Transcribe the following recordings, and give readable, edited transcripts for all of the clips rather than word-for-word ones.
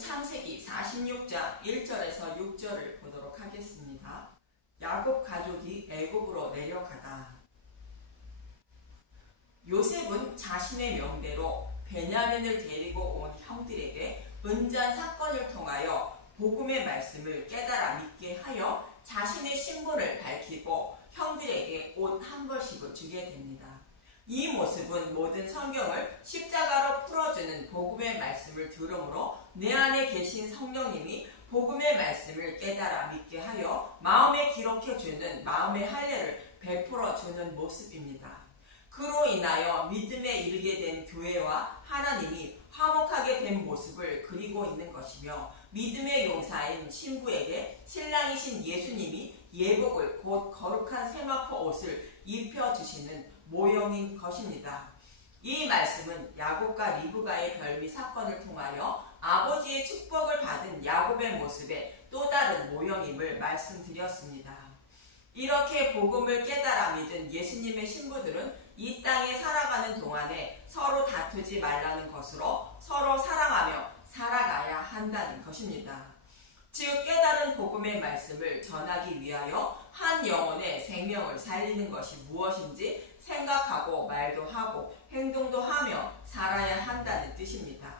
창세기 46장 1절에서 6절을 보도록 하겠습니다. 야곱 가족이 애굽으로 내려가다. 요셉은 자신의 명대로 베냐민을 데리고 온 형들에게 은잔 사건을 통하여 복음의 말씀을 깨달아 믿게 하여 자신의 신분을 밝히고 형들에게 옷 한 벌씩을 주게 됩니다. 이 모습은 모든 성경을 십자가로 풀어주는 복음의 말씀을 들음으로 내 안에 계신 성령님이 복음의 말씀을 깨달아 믿게 하여 마음에 기록해주는 마음의 할례를 베풀어주는 모습입니다. 그로 인하여 믿음에 이르게 된 교회와 하나님이 화목하게 된 모습을 그리고 있는 것이며, 믿음의 용사인 신부에게 신랑이신 예수님이 예복을 곧 거룩한 세마포 옷을 입혀주시는 모형인 것입니다. 이 말씀은 야곱과 리브가의 별미 사건을 통하여 아버지의 축복을 받은 야곱의 모습의 또 다른 모형임을 말씀드렸습니다. 이렇게 복음을 깨달아 믿은 예수님의 신부들은 이 땅에 살아가는 동안에 서로 다투지 말라는 것으로 서로 사랑하며 살아가야 한다는 것입니다. 즉 깨달은 복음의 말씀을 전하기 위하여 한 영혼의 생명을 살리는 것이 무엇인지 생각하고 말도 하고 행동도 하며 살아야 한다는 뜻입니다.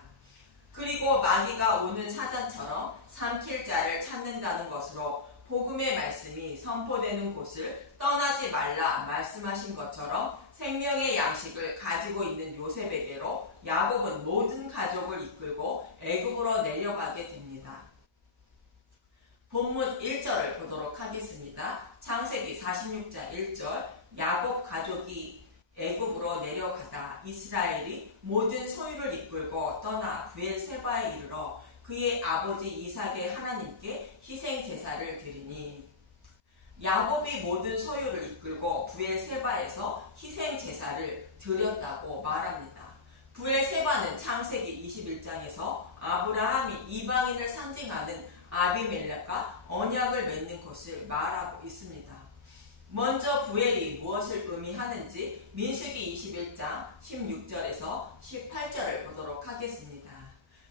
그리고 마귀가 우는 사자처럼 삼킬 자를 찾는다는 것으로 복음의 말씀이 선포되는 곳을 떠나지 말라 말씀하신 것처럼 생명의 양식을 가지고 있는 요셉에게로 야곱은 모든 가족을 이끌고 애굽으로 내려가게 됩니다. 본문 1절을 보도록 하겠습니다. 창세기 46장 1절, 야곱 가족이 애굽으로 내려가다 이스라엘이 모든 소유를 이끌고 떠나 브엘세바에 이르러 그의 아버지 이삭의 하나님께 희생 제사를 드리니, 야곱이 모든 소유를 이끌고 브엘세바에서 희생 제사를 드렸다고 말합니다. 브엘세바는 창세기 21장에서 아브라함이 이방인을 상징하는 아비멜렉과 언약을 맺는 것을 말하고 있습니다. 먼저 브엘이 무엇을 의미하는지 민수기 21장 16절에서 18절을 보도록 하겠습니다.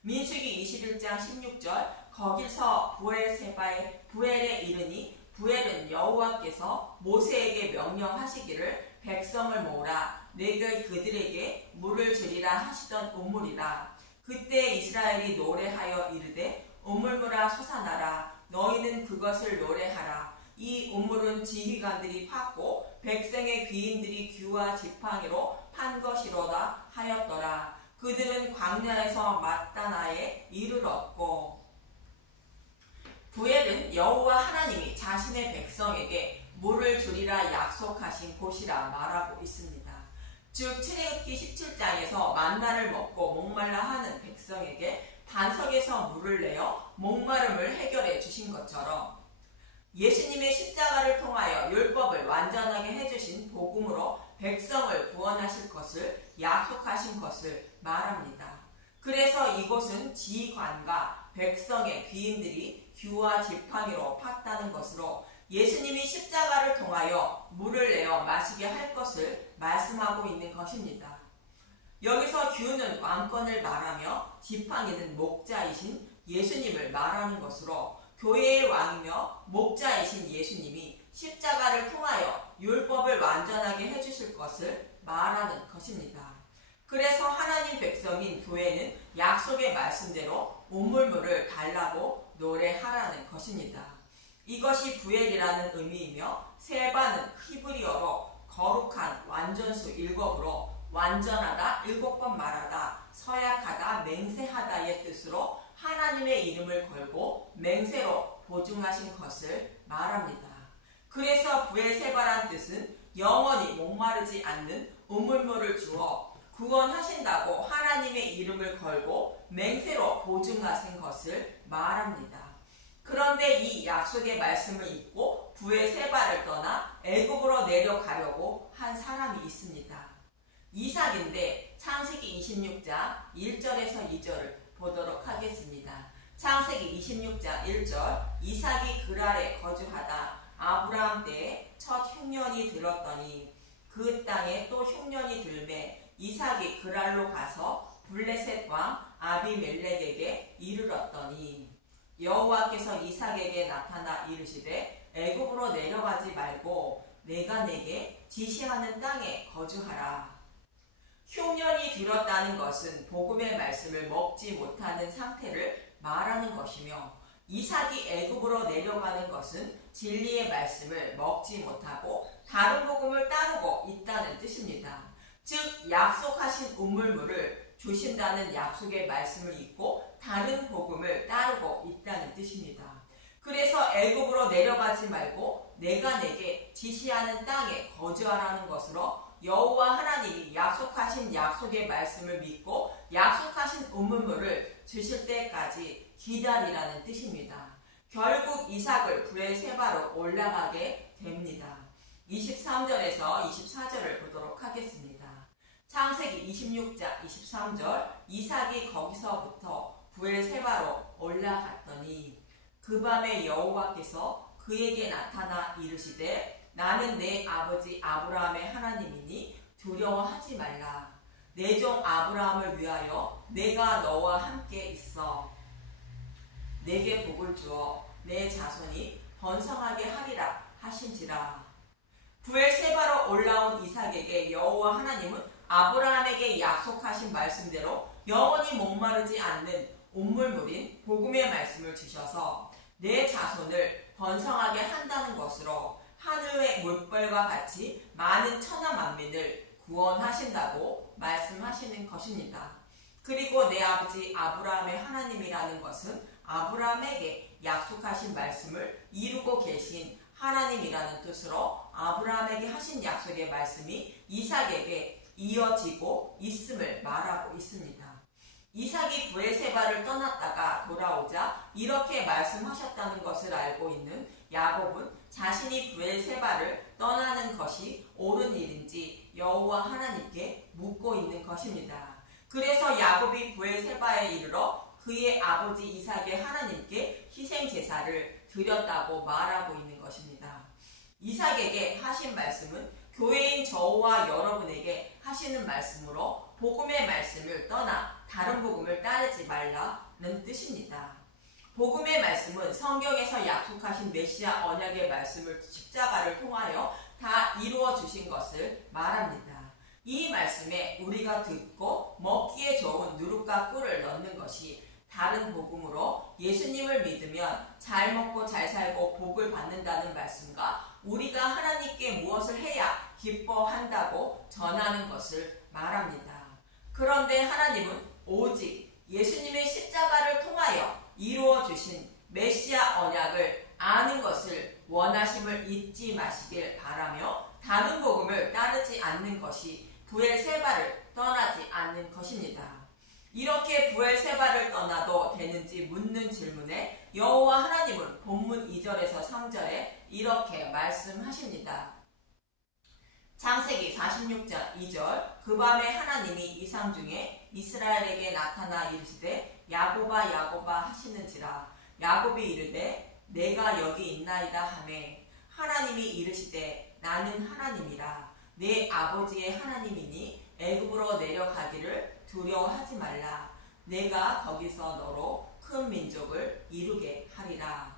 민수기 21장 16절, 거기서 브엘에 이르니 브엘은 여호와께서 모세에게 명령하시기를 백성을 모으라 내가 그들에게 물을 주리라 하시던 우물이라. 그때 이스라엘이 노래하여 이르되 우물물아 솟아나라 너희는 그것을 노래하라. 이 우물은 지휘관들이 팠고 백성의 귀인들이 규와 지팡이로 판 것이로다 하였더라. 그들은 광야에서 마따나에 이르렀고. 브엘은 여호와 하나님이 자신의 백성에게 물을 주리라 약속하신 곳이라 말하고 있습니다. 즉 출애굽기 17장에서 만나를 먹고 목말라 하는 백성에게 반석에서 물을 내어 목마름을 해결해 주신 것처럼 예수님의 십자가를 통하여 율법을 완전하게 해주신 복음으로 백성을 구원하실 것을 약속하신 것을 말합니다. 그래서 이곳은 지휘관과 백성의 귀인들이 규와 지팡이로 팠다는 것으로 예수님이 십자가를 통하여 물을 내어 마시게 할 것을 말씀하고 있는 것입니다. 여기서 규는 왕권을 말하며 지팡이는 목자이신 예수님을 말하는 것으로 교회의 왕이며 목자이신 예수님이 십자가를 통하여 율법을 완전하게 해주실 것을 말하는 것입니다. 그래서 하나님 백성인 교회는 약속의 말씀대로 우물물을 달라고 노래하라는 것입니다. 이것이 브엘이라는 의미이며 세바는 히브리어로 거룩한 완전수 7으로 완전하다 7번 말하다 서약하다 맹세하다의 뜻으로 하나님의 이름을 걸고 맹세로 보증하신 것을 말합니다. 그래서 브엘세바란 뜻은 영원히 목마르지 않는 우물물을 주어 구원하신다고 하나님의 이름을 걸고 맹세로 보증하신 것을 말합니다. 그런데 이 약속의 말씀을 잊고 브엘세바를 떠나 애굽으로 내려가려고 한 사람이 있습니다. 이삭인데 창세기 26장 1절에서 2절을 보도록 하겠습니다. 창세기 26장 1절, 이삭이 그랄에 거주하다 아브라함 때에 첫 흉년이 들었더니 그 땅에 또 흉년이 들매 이삭이 그랄로 가서 블레셋 왕 아비멜렉에게 이르렀더니 여호와께서 이삭에게 나타나 이르시되 애굽으로 내려가지 말고 내가 내게 지시하는 땅에 거주하라. 흉년이 들었다는 것은 복음의 말씀을 먹지 못하는 상태를 말하는 것이며 이삭이 애굽으로 내려가는 것은 진리의 말씀을 먹지 못하고 다른 복음을 따르고 있다는 뜻입니다. 즉 약속하신 우물물을 주신다는 약속의 말씀을 잊고 다른 복음을 따르고 있다는 뜻입니다. 그래서 애굽으로 내려가지 말고 내가 내게 지시하는 땅에 거주하라는 것으로 여호와 하나님이 약속하신 약속의 말씀을 믿고 약속하신 우물물을 주실 때까지 기다리라는 뜻입니다. 결국 이삭을 브엘세바로 올라가게 됩니다. 23절에서 24절을 보도록 하겠습니다. 창세기 26장 23절 이삭이 거기서부터 브엘세바로 올라갔더니 그 밤에 여호와께서 그에게 나타나 이르시되 나는 내 아버지 아브라함의 하나님이니 두려워하지 말라. 내 종 아브라함을 위하여 내가 너와 함께 있어 내게 복을 주어 내 자손이 번성하게 하리라 하신지라. 브엘세바로 올라온 이삭에게 여호와 하나님은 아브라함에게 약속하신 말씀대로 영원히 목마르지 않는 온물물인 복음의 말씀을 주셔서 내 자손을 번성하게 한다는 것으로 하늘의 물벌과 같이 많은 천하 만민을 구원하신다고 말씀하시는 것입니다. 그리고 내 아버지 아브라함의 하나님이라는 것은 아브라함에게 약속하신 말씀을 이루고 계신 하나님이라는 뜻으로 아브라함에게 하신 약속의 말씀이 이삭에게 이어지고 있음을 말하고 있습니다. 이삭이 브엘세바를 떠났다가 돌아오자 이렇게 말씀하셨다는 것을 알고 있는 야곱은 자신이 브엘세바를 떠나는 것이 옳은 일인지 여호와 하나님께 묻고 있는 것입니다. 그래서 야곱이 브엘세바에 이르러 그의 아버지 이삭의 하나님께 희생제사를 드렸다고 말하고 있는 것입니다. 이삭에게 하신 말씀은 교회인 저와 여러분에게 하시는 말씀으로 복음의 말씀을 떠나 다른 복음을 따르지 말라는 뜻입니다. 복음의 말씀은 성경에서 약속하신 메시아 언약의 말씀을 십자가를 통하여 다 이루어 주신 것을 말합니다. 이 말씀에 우리가 듣고 먹기에 좋은 누룩과 꿀을 넣는 것이 다른 복음으로 예수님을 믿으면 잘 먹고 잘 살고 복을 받는다는 말씀과 우리가 하나님께 무엇을 해야 기뻐한다고 전하는 것을 말합니다. 그런데 하나님은 오직 예수님의 십자가를 통하여 이루어 주신 메시아 언약을 아는 것을 원하심을 잊지 마시길 바라며 다른 복음을 따르지 않는 것이 브엘세바를 떠나지 않는 것입니다. 이렇게 브엘세바를 떠나도 되는지 묻는 질문에 여호와 하나님은 본문 2절에서 3절에 이렇게 말씀하십니다. 창세기 46장 2절 그 밤에 하나님이 이상 중에 이스라엘에게 나타나 이르시되 야곱아 야곱아 하시는지라. 야곱이 이르되 내가 여기 있나이다 하매 하나님이 이르시되 나는 하나님이라. 내 아버지의 하나님이니 애굽으로 내려가기를 두려워하지 말라. 내가 거기서 너로 큰 민족을 이루게 하리라.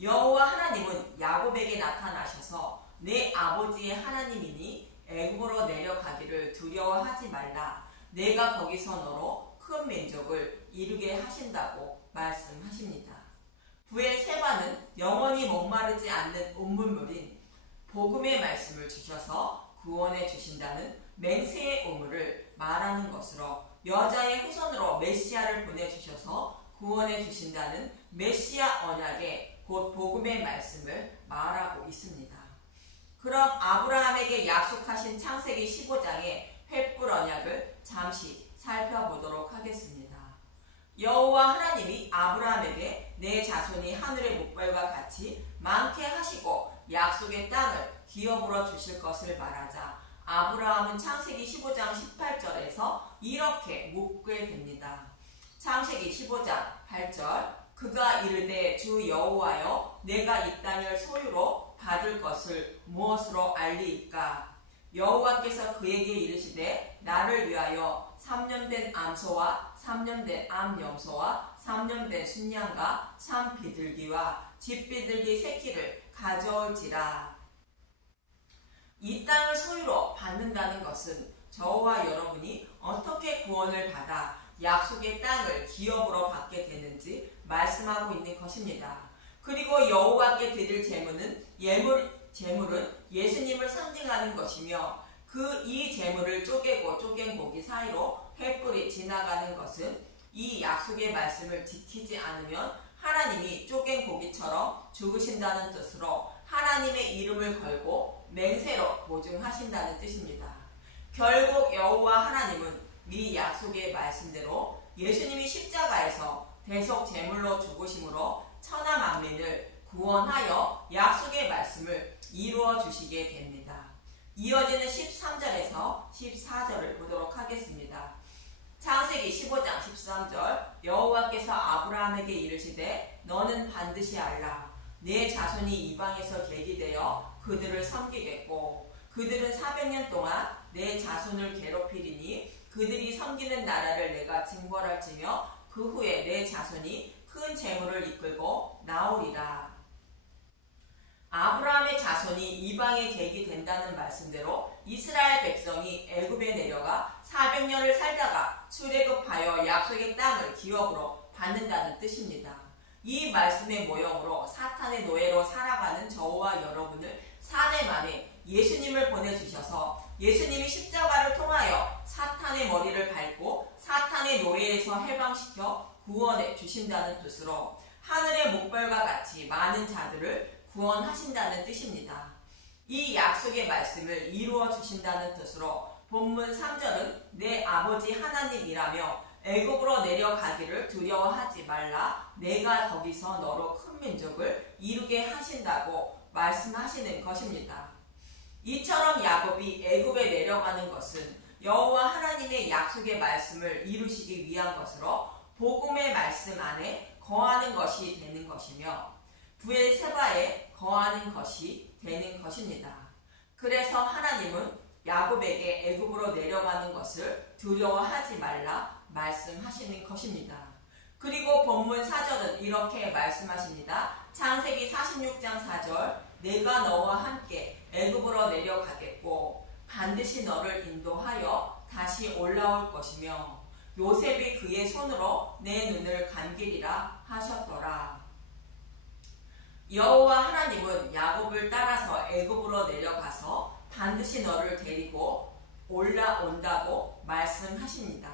여호와 하나님은 야곱에게 나타나셔서 내 아버지의 하나님이니 애굽으로 내려가기를 두려워하지 말라. 내가 거기서 너로 큰 민족을 이루게 하신다고 말씀하십니다. 브엘세바는 영원히 목마르지 않는 온물물인 복음의 말씀을 주셔서 구원해 주신다는 맹세의 우물을 말하는 것으로 여자의 후손으로 메시아를 보내주셔서 구원해 주신다는 메시아 언약의 곧 복음의 말씀을 말하고 있습니다. 그럼 아브라함에게 약속하신 창세기 15장의 횃불 언약을 잠시 살펴보도록 하겠습니다. 여호와 하나님이 아브라함에게 내 자손이 하늘의 목별과 같이 많게 하시고 약속의 땅을 기업으로 주실 것을 말하자 아브라함은 창세기 15장 18절에서 이렇게 묻게 됩니다. 창세기 15장 8절 그가 이르되 주 여호와여 내가 이 땅을 소유로 받을 것을 무엇으로 알리이까? 여호와께서 그에게 이르시되 나를 위하여 3년 된 암소와 3년 된 암염소와 3년 된 순양과 산비둘기와 집비둘기 새끼를 가져올지라. 이 땅을 소유로 받는다는 것은 저와 여러분이 어떻게 구원을 받아 약속의 땅을 기업으로 받게 되는지 말씀하고 있는 것입니다. 그리고 여호와께 드릴 제물은 예수님을 상징하는 것이며 이 제물을 쪼개고 쪼갠 고기 사이로 횃불이 지나가는 것은 이 약속의 말씀을 지키지 않으면 하나님이 쪼갠 고기처럼 죽으신다는 뜻으로 하나님의 이름을 걸고 맹세로 보증하신다는 뜻입니다. 결국 여호와 하나님은 이 약속의 말씀대로 예수님이 십자가에서 대속 제물로 죽으심으로 천하 만민을 구원하여 약속의 말씀을 이루어 주시게 됩니다. 이어지는 13절에서 14절을 보도록 하겠습니다. 창세기 15장 13절 여호와께서 아브라함에게 이르시되 너는 반드시 알라. 내 자손이 이방에서 계기되어 그들을 섬기겠고 그들은 400년 동안 내 자손을 괴롭히리니 그들이 섬기는 나라를 내가 징벌할지며 그 후에 내 자손이 큰 재물을 이끌고 나오리라. 아브라함의 자손이 이방에 계기된다는 말씀대로 이스라엘 백성이 애굽에 내려가 400년을 살다가 출애굽하여 약속의 땅을 기업으로 받는다는 뜻입니다. 이 말씀의 모형으로 사탄의 노예로 살아가는 저와 여러분을 4대 만에 예수님을 보내주셔서 예수님이 십자가를 통하여 사탄의 머리를 밟고 사탄의 노예에서 해방시켜 구원해 주신다는 뜻으로 하늘의 목별과 같이 많은 자들을 구원하신다는 뜻입니다. 이 약속의 말씀을 이루어 주신다는 뜻으로 본문 3절은 내 아버지 하나님이라며 애굽으로 내려가기를 두려워하지 말라. 내가 거기서 너로 큰 민족을 이루게 하신다고 말씀하시는 것입니다. 이처럼 야곱이 애굽에 내려가는 것은 여호와 하나님의 약속의 말씀을 이루시기 위한 것으로 복음의 말씀 안에 거하는 것이 되는 것이며 브엘세바에 거하는 것이 되는 것입니다. 그래서 하나님은 야곱에게 애굽으로 내려가는 것을 두려워하지 말라 말씀하시는 것입니다. 그리고 본문 4절은 이렇게 말씀하십니다. 창세기 46장 4절 내가 너와 함께 애굽으로 내려가겠고 반드시 너를 인도하여 다시 올라올 것이며 요셉이 그의 손으로 내 눈을 감기리라 하셨더라. 여호와 하나님은 야곱을 따라서 애굽으로 내려가서 반드시 너를 데리고 올라온다고 말씀하십니다.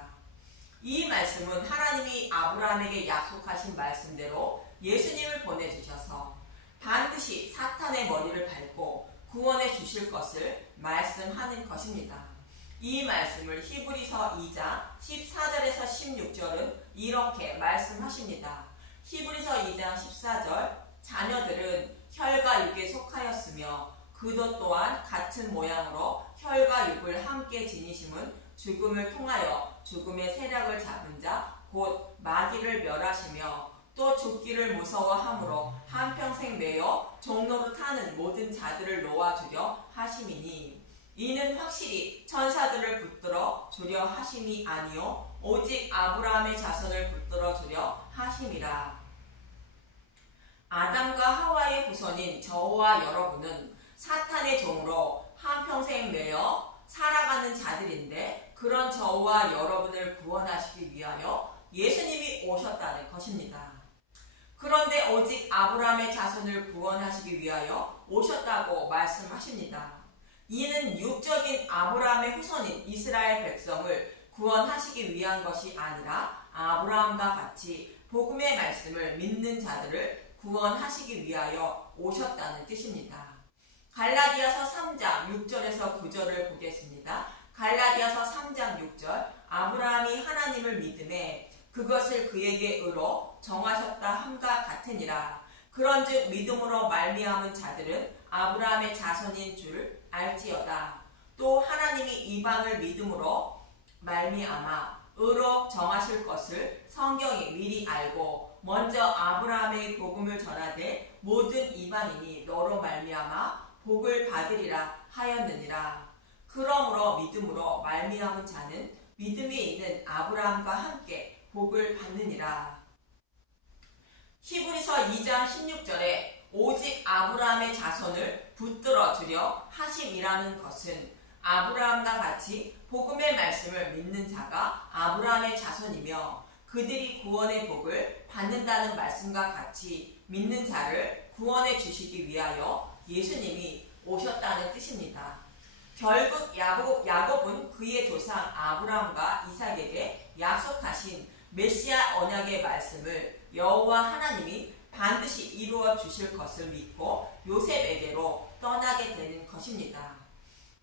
이 말씀은 하나님이 아브라함에게 약속하신 말씀대로 예수님을 보내주셔서 반드시 사탄의 머리를 밟고 구원해 주실 것을 말씀하는 것입니다. 이 말씀을 히브리서 2장 14절에서 16절은 이렇게 말씀하십니다. 히브리서 2장 14절 자녀들은 혈과 육에 속하였으며 그도 또한 같은 모양으로 혈과 육을 함께 지니심은 죽음을 통하여 죽음의 세력을 잡은 자 곧 마귀를 멸하시며 또 죽기를 무서워함으로 한평생 매여 종로로 타는 모든 자들을 놓아주려 하심이니 이는 확실히 천사들을 붙들어 주려 하심이 아니요 오직 아브라함의 자손을 붙들어 주려 하심이라. 아담과 하와의 후손인 저와 여러분은 사탄의 종으로 한평생 매여 살아가는 자들인데 그런 저와 여러분을 구원하시기 위하여 예수님이 오셨다는 것입니다. 그런데 오직 아브라함의 자손을 구원하시기 위하여 오셨다고 말씀하십니다. 이는 육적인 아브라함의 후손인 이스라엘 백성을 구원하시기 위한 것이 아니라 아브라함과 같이 복음의 말씀을 믿는 자들을 구원하시기 위하여 오셨다는 뜻입니다. 갈라디아서 3장 6절에서 9절을 보겠습니다. 갈라디아서 3장 6절 아브라함이 하나님을 믿음에 그것을 그에게 의로 정하셨다 함과 같으니라. 그런즉 믿음으로 말미암은 자들은 아브라함의 자손인 줄 알지어다. 또 하나님이 이방을 믿음으로 말미암아 의로 정하실 것을 성경이 미리 알고 먼저 아브라함의 복음을 전하되 모든 이방인이 너로 말미암아 복을 받으리라 하였느니라. 그러므로 믿음으로 말미암은 자는 믿음이 있는 아브라함과 함께 복을 받느니라. 히브리서 2장 16절에 오직 아브라함의 자손을 붙들어 주려 하심이라는 것은 아브라함과 같이 복음의 말씀을 믿는 자가 아브라함의 자손이며 그들이 구원의 복을 받는다는 말씀과 같이 믿는 자를 구원해 주시기 위하여 예수님이 오셨다는 뜻입니다. 결국 야곱은 그의 조상 아브라함과 이삭에게 약속하신 메시아 언약의 말씀을 여호와 하나님이 반드시 이루어 주실 것을 믿고 요셉에게로 떠나게 되는 것입니다.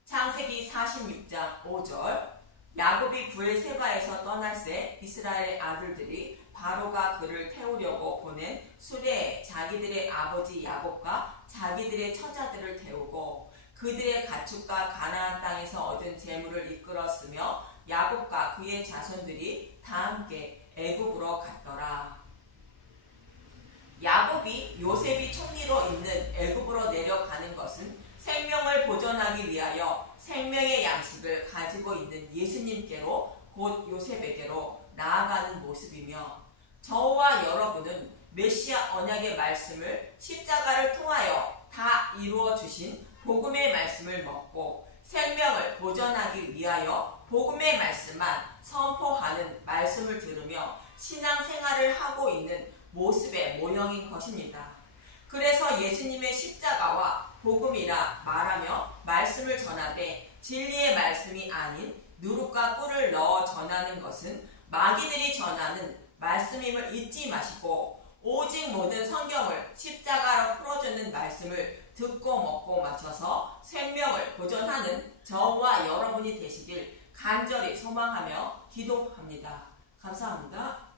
창세기 46장 5절 야곱이 브엘세바에서 떠날새 이스라엘 아들들이 바로가 그를 태우려고 보낸 수레에 자기들의 아버지 야곱과 자기들의 처자들을 태우고 그들의 가축과 가나안 땅에서 얻은 재물을 이끌었으며 야곱과 그의 자손들이 다 함께 애굽으로 갔더라. 야곱이 요셉이 총리로 있는 애굽으로 내려가는 것은 생명을 보존하기 위하여 생명의 양식을 가지고 있는 예수님께로 곧 요셉에게로 나아가는 모습이며 저와 여러분은 메시아 언약의 말씀을 십자가를 통하여 다 이루어 주신 복음의 말씀을 먹고 생명을 보존하기 위하여 복음의 말씀만 선포하는 말씀을 들으며 신앙생활을 하고 있는 모습의 모형인 것입니다. 그래서 예수님의 십자가와 복음이라 말하며 말씀을 전하되 진리의 말씀이 아닌 누룩과 꿀을 넣어 전하는 것은 마귀들이 전하는 말씀임을 잊지 마시고 오직 모든 성경을 십자가로 풀어주는 말씀을 듣고 먹고 마셔서 생명을 보존하는 저와 여러분이 되시길 간절히 소망하며 기도합니다. 감사합니다.